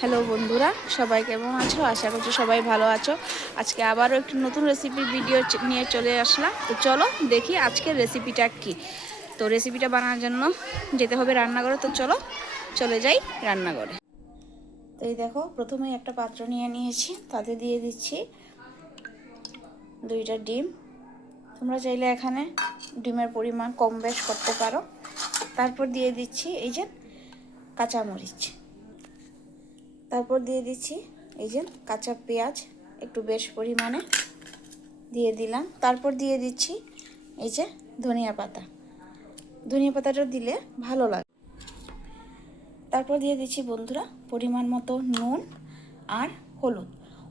Hello বন্ধুরা, সবাই কেমন আছো? আশা করছি সবাই ভালো আছো। আজকে আবারও একটি নতুন রেসিপির ভিডিও নিয়ে চলে আসলাম। তো চলো দেখি আজকের রেসিপিটা কি। তো রেসিপিটা বানানোর জন্য যেতে হবে রান্নাঘরে। তো চলো, চলে যাই রান্নাঘরে। তো এই দেখো, প্রথমেই একটা পাত্র নিয়ে নিয়েছি। তাতে দিয়ে দিচ্ছি দুইটা ডিম। তোমরা চাইলে এখানে ডিমের পরিমাণ কম বেশ করতে পারো। তারপর দিয়ে দিচ্ছি এই যে কাঁচামরিচ। তারপর দিয়ে দিচ্ছি এই যে কাঁচা পেঁয়াজ, একটু বেশ পরিমাণে দিয়ে দিলাম। তারপর দিয়ে দিচ্ছি এই যে ধনিয়া পাতা। ধনিয়া পাতাটা দিলে ভালো লাগে। তারপর দিয়ে দিচ্ছি বন্ধুরা পরিমাণ মতো নুন আর হলুদ।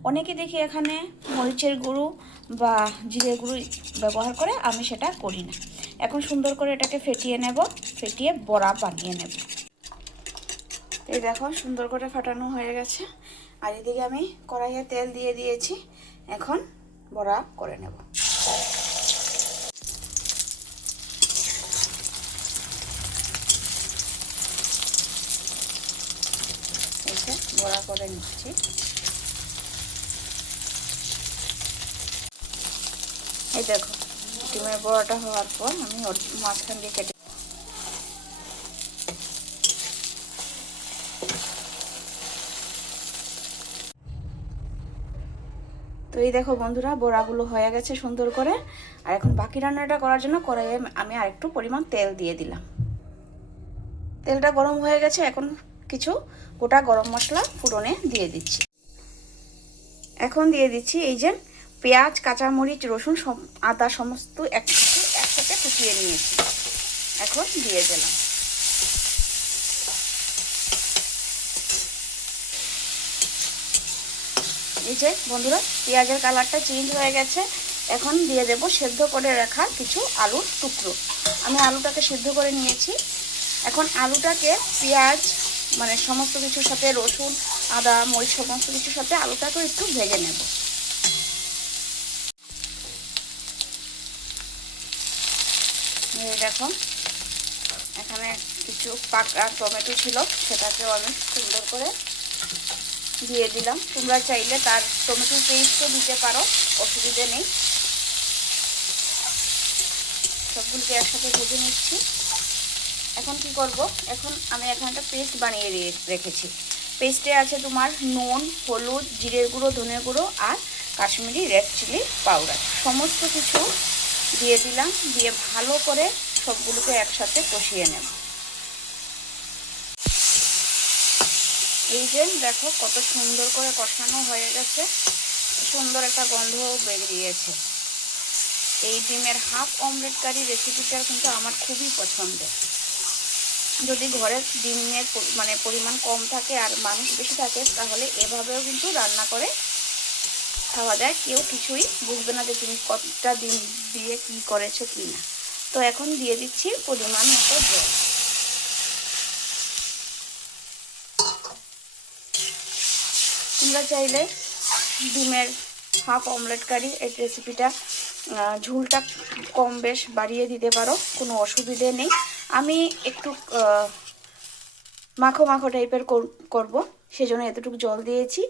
অনেকে দেখি এখানে মরিচের গুঁড়ো বা জিরের গুঁড়ো ব্যবহার করে, আমি সেটা করি না। এখন সুন্দর করে এটাকে ফেটিয়ে নেব, ফেটিয়ে বড়া বানিয়ে নেব। এই দেখো, সুন্দর করে ফাটানো হয়ে গেছে। আর এদিকে আমি কড়াইয়ে তেল দিয়ে দিয়েছি। এখন বড়া করে নেব। বড়া করে নিচ্ছি। এই দেখো, ডিমের বড়াটা হওয়ার পর আমি মাঝখান দিয়ে কেটে তো এই দেখো বন্ধুরা, বড়াগুলো হয়ে গেছে সুন্দর করে। আর এখন বাকি রান্নাটা করার জন্য কড়াইয়ে আমি আরেকটু পরিমাণ তেল দিয়ে দিলাম। তেলটা গরম হয়ে গেছে, এখন কিছু গোটা গরম মশলা ফুটনে দিয়ে দিচ্ছি। এখন দিয়ে দিচ্ছি এই যে পেঁয়াজ, কাঁচামরিচ, রসুন আদা সমস্ত একসাথে একসাথে ফুটিয়ে নিয়েছি। এখন দিয়ে দিলাম। এই যে বন্ধুরা, পেঁয়াজের কালারটা চেঞ্জ হয়ে গেছে। এখন দিয়ে দেব সেদ্ধ করে রাখা কিছু আলুর টুকরো। আমি আলুটাকে সেদ্ধ করে নিয়েছি। এখন আলুটাকে পেঁয়াজ মানে সমস্ত কিছুর সাথে রসুন, আদা, মরিচ, সমস্ত কিছুর সাথে আলুটাকে একটু ভেজে নেব। দেখো, এখানে কিছু পাকা টমেটো ছিল, সেটাকেও আমি সুন্দর করে দিয়ে দিলাম। তোমরা চাইলে তার টমেটো পেস্টও দিতে পারো, অসুবিধে নেই। সবগুলোকে একসাথে ভেজে নিচ্ছি। এখন কি করব? এখন আমি এখানে একটা পেস্ট বানিয়ে রেখেছি। পেস্টে আছে তোমার নুন, হলুদ, জিরের গুঁড়ো ধনে গুঁড়ো আর কাশ্মীরি রেড চিলি পাউডার। সমস্ত কিছু দিয়ে দিলাম, দিয়ে ভালো করে সবগুলোকে একসাথে কষিয়ে নেব। এই যে দেখো কত সুন্দর করে কষানো হয়ে গেছে। সুন্দর একটা গন্ধ বেরিয়েছে। এই ডিমের হাফ অমলেট কারি রেসিপিটা কিন্তু আমার খুবই পছন্দের। যদি ঘরের ডিমের মানে পরিমাণ কম থাকে আর মানুষ বেশি থাকে, তাহলে এভাবেও কিন্তু রান্না করে খাওয়া যায়। কেউ কিছুই বুঝবে না যে তুমি কতটা ডিম দিয়ে কি করেছ কি না তো এখন দিয়ে দিচ্ছি পরিমাণ মতো জল। তোমরা চাইলে ডিমের হাফ অমলেট কারি, এই রেসিপিটা ঝুলটা কম বেশ বাড়িয়ে দিতে পারো, কোনো অসুবিধে নেই। আমি একটু মাখো মাখো টাইপের করব, সেজন্য এতটুকু জল দিয়েছি।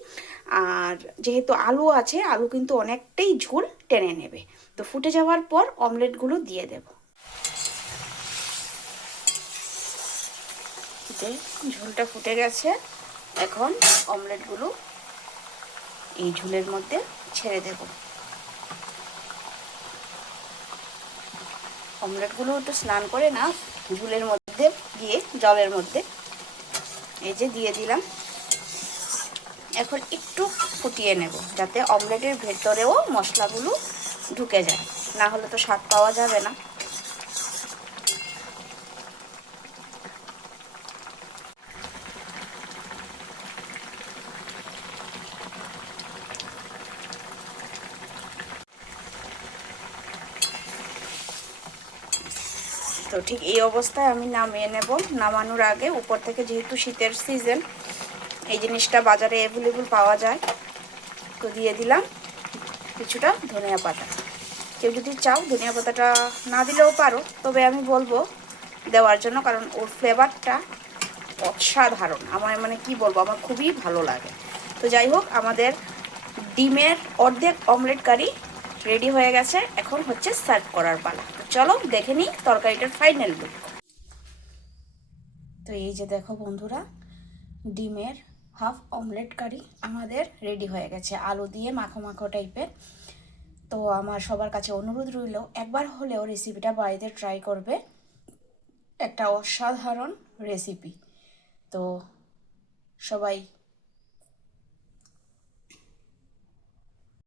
আর যেহেতু আলু আছে, আলু কিন্তু অনেকটাই ঝুল টেনে নেবে। তো ফুটে যাওয়ার পর অমলেটগুলো দিয়ে দেব। ঝুলটা ফুটে গেছে, এখন অমলেটগুলো এই ঝুলের মধ্যে ছেড়ে দেব। অমলেটগুলো একটু স্নান করে না, ঝুলের মধ্যে দিয়ে জলের মধ্যে এই যে দিয়ে দিলাম। এখন একটু ফুটিয়ে নেব যাতে অমলেটের ভেতরেও মশলাগুলো ঢুকে যায়। না হলে তো স্বাদ পাওয়া যাবে না। তো ঠিক এই অবস্থায় আমি নামিয়ে নেব। নামানোর আগে উপর থেকে যেহেতু শীতের সিজন, এই জিনিসটা বাজারে অ্যাভেলেবল পাওয়া যায়। তো দিয়ে দিলাম কিছুটা ধনিয়া পাতা। কেউ যদি চাও ধনিয়া পাতাটা না দিলেও পারো, তবে আমি বলব দেওয়ার জন্য, কারণ ওর ফ্লেভারটা অসাধারণ। আমার মানে কি বলব, আমার খুবই ভালো লাগে। তো যাই হোক, আমাদের ডিমের অর্ধেক অমলেট কারি রেডি হয়ে গেছে। এখন হচ্ছে সার্ভ করার পালা। চলো দেখে নিই তরকারিটার ফাইনাল লুক তো এই যে দেখো বন্ধুরা, ডিমের হাফ অমলেট কারি আমাদের রেডি হয়ে গেছে। আলু দিয়ে মাখো মাখো টাইপের তো আমার সবার কাছে অনুরোধ রইল, একবার হলেও রেসিপিটা বাড়িতে ট্রাই করবে। একটা অসাধারণ রেসিপি তো সবাই